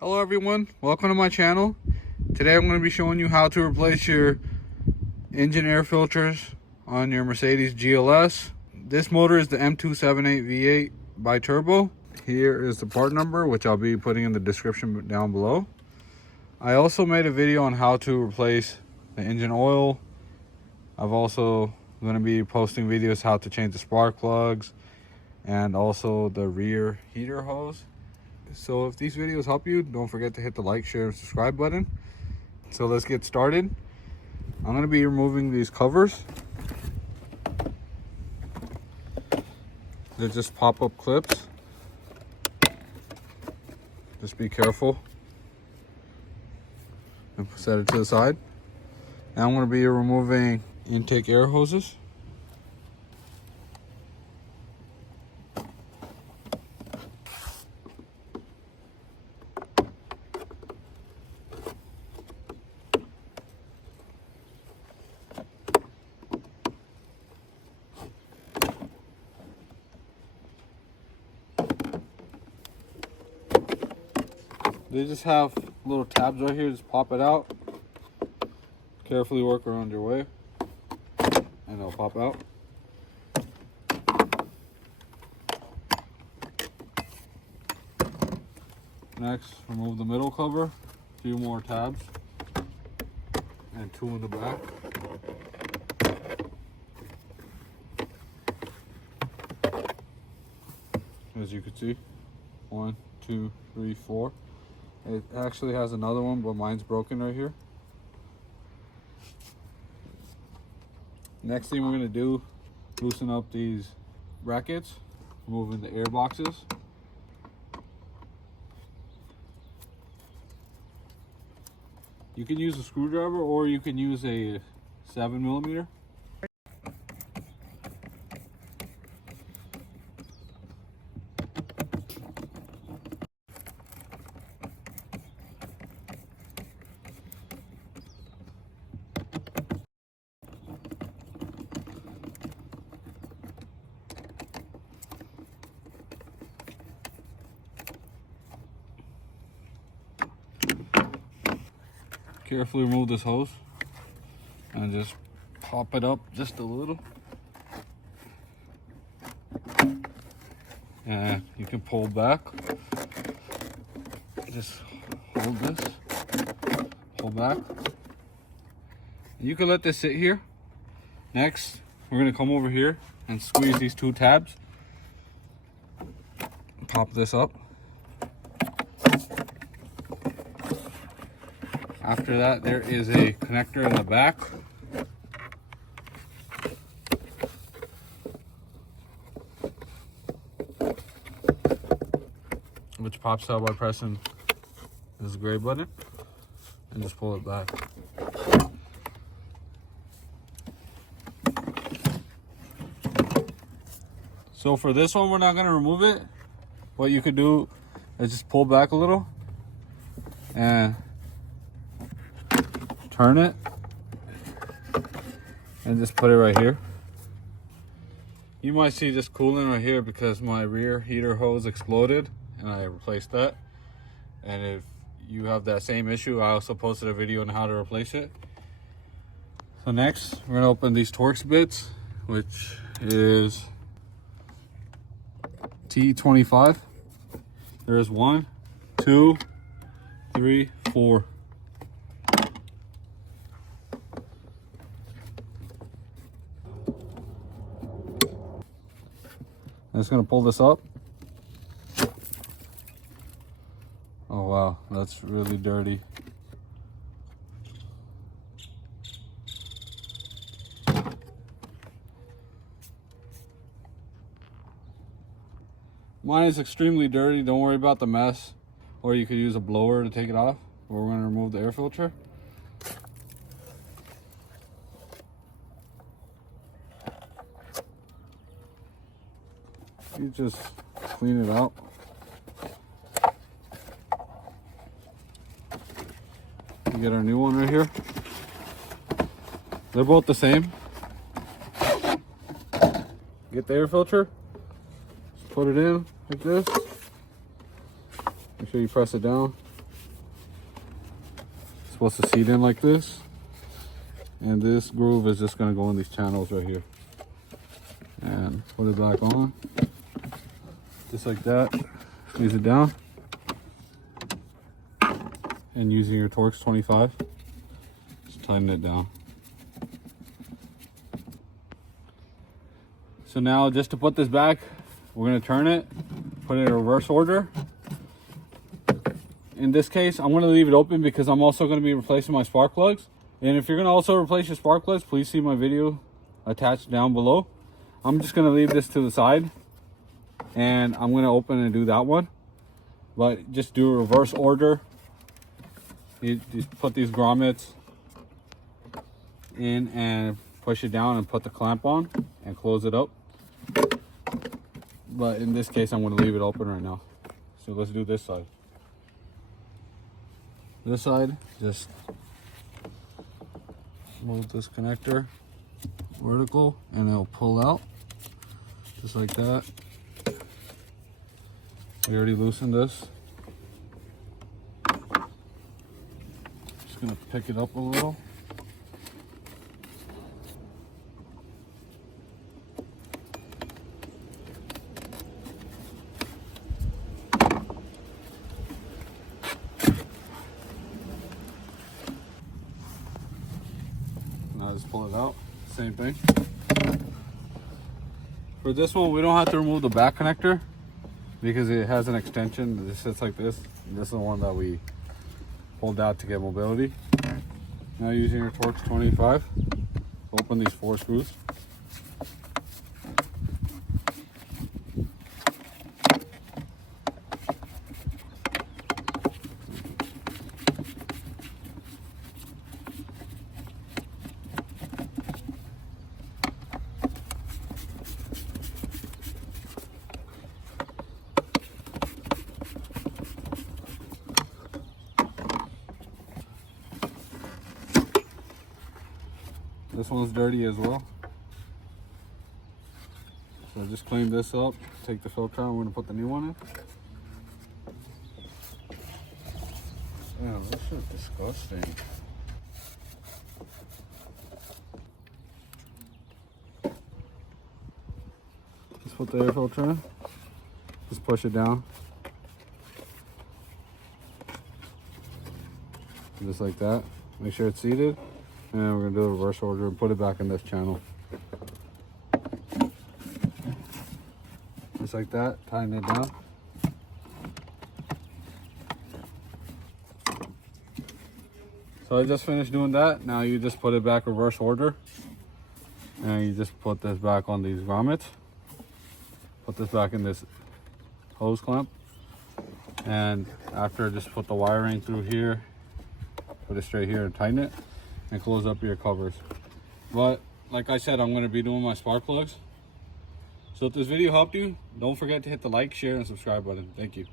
Hello everyone, welcome to my channel. Today I'm going to be showing you how to replace your engine air filters on your Mercedes GLS. This motor is the M278 V8 bi-turbo. Here is the part number, which I'll be putting in the description down below. I also made a video on how to replace the engine oil. I've also going to be posting videos how to change the spark plugs and also the rear heater hose. So if these videos help you, don't forget to hit the like, share, and subscribe button. So let's get started. I'm going to be removing these covers. They're just pop-up clips. Just be careful. And set it to the side. Now I'm going to be removing intake air hoses. They just have little tabs right here, just pop it out. Carefully work around your way and it'll pop out. Next, remove the middle cover, a few more tabs, and two in the back. As you can see, 1, 2, 3, 4. It actually has another one, but mine's broken right here. Next thing we're going to do, loosen up these brackets, removing the air boxes. You can use a screwdriver or you can use a 7mm. Carefully remove this hose and just pop it up just a little. And you can pull back. Just hold this, pull back. You can let this sit here. Next, we're gonna come over here and squeeze these two tabs. Pop this up. After that, there is a connector in the back. Which pops out by pressing this gray button and just pull it back. So for this one, we're not going to remove it. What you could do is just pull back a little and turn it and just put it right here. You might see this cooling right here because my rear heater hose exploded and I replaced that. And if you have that same issue, I also posted a video on how to replace it. So next, we're gonna open these Torx bits, which is T25. There's 1, 2, 3, 4. I'm just gonna pull this up. Oh wow, that's really dirty. Mine is extremely dirty. Don't worry about the mess. Or you could use a blower to take it off. But we're gonna remove the air filter. You just clean it out. We get our new one right here. They're both the same. Get the air filter, just put it in like this. Make sure you press it down. supposed to seat in like this. And this groove is just going to go in these channels right here. And put it back on. Just like that. Squeeze it down. And using your Torx 25, just tighten it down. So now just to put this back, we're going to turn it, put it in reverse order. In this case, I'm going to leave it open because I'm also going to be replacing my spark plugs. And if you're going to also replace your spark plugs, please see my video attached down below. I'm just going to leave this to the side and I'm going to open and do that one. But just do a reverse order. You just put these grommets in and push it down and put the clamp on and close it up. But in this case, I'm going to leave it open right now. So let's do this side. This side, just move this connector vertical and it'll pull out just like that. We already loosened this. Just gonna pick it up a little. Now just pull it out, same thing. For this one, we don't have to remove the back connector because it has an extension. It sits like this. This is the one that we pulled out to get mobility. Now using your Torx 25, open these 4 screws. This one's dirty as well. So just clean this up, take the filter out, we're gonna put the new one in. Damn, this is disgusting. Just put the air filter in. Just push it down. Just like that. Make sure it's seated. And we're going to do a reverse order and put it back in this channel. Just like that, tighten it down. So I just finished doing that. Now you just put it back reverse order. And you just put this back on these grommets. Put this back in this hose clamp. And after, just put the wiring through here. Put it straight here and tighten it. And close up your covers. But like I said, I'm going to be doing my spark plugs. So if this video helped you, don't forget to hit the like, share, and subscribe button. Thank you.